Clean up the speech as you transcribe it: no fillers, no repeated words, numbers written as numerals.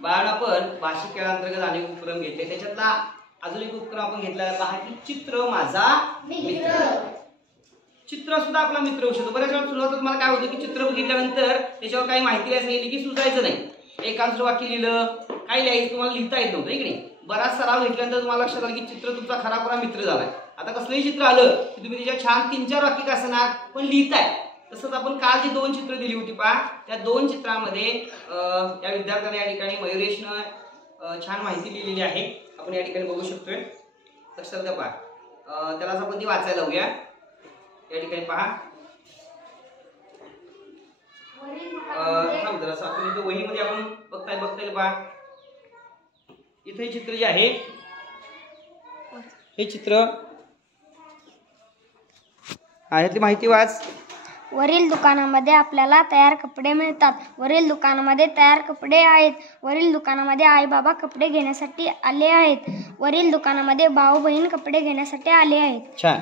बाळांनो, आपण भाषिक खेळांतर्गत अनेक उपक्रम घेतले. त्याच्यातला अजून एक उपक्रम आपण घेतला पहा की चित्र माझा मित्र. चित्र सुद्धा आपला मित्र होऊ शकतो. बऱ्याच वेळा सुरुवातीला मला काय होतं की चित्र बघितल्यानंतर त्याच्यावर काही माहिती सांगितली की सुचायचं नाही. एकांतर वाक्य लिहिलं, काय लिहायचं तुम्हाला लिहिता येत नव्हतं की नाही. बराच सराव घेतल्यानंतर तुम्हाला लक्षात आलं की चित्र तुमचा खरा मित्र झालाय. आता कसलंही चित्र आलं की तुम्ही त्याच्या छान 3-4 वाक्य का असणार पण लिहिताय. तसंच आपण काल जी 2 चित्र दिली होती पहा, त्या 2 चित्रामध्ये या विद्यार्थ्याने या ठिकाणी मयुरेशनं छान माहिती लिहिलेली आहे. आपण या ठिकाणी बघू शकतोय. लक्षात घ्या पहा. त्यालाच आपण ती वाचायला लावूया. या ठिकाणी पहा, थांब जरा आपण इथं वहीमध्ये आपण बघता येईल पहा. इथे चित्र जे आहे हे चित्र ह्यातली माहिती वाच. वरील दुकानामध्ये आपल्याला तयार कपडे मिळतात. वरील दुकानामध्ये तयार कपडे आहेत. वरील दुकानामध्ये आई बाबा कपडे घेण्यासाठी आले आहेत. वरील दुकानामध्ये भाऊ बहीण कपडे घेण्यासाठी आले आहेत. छान.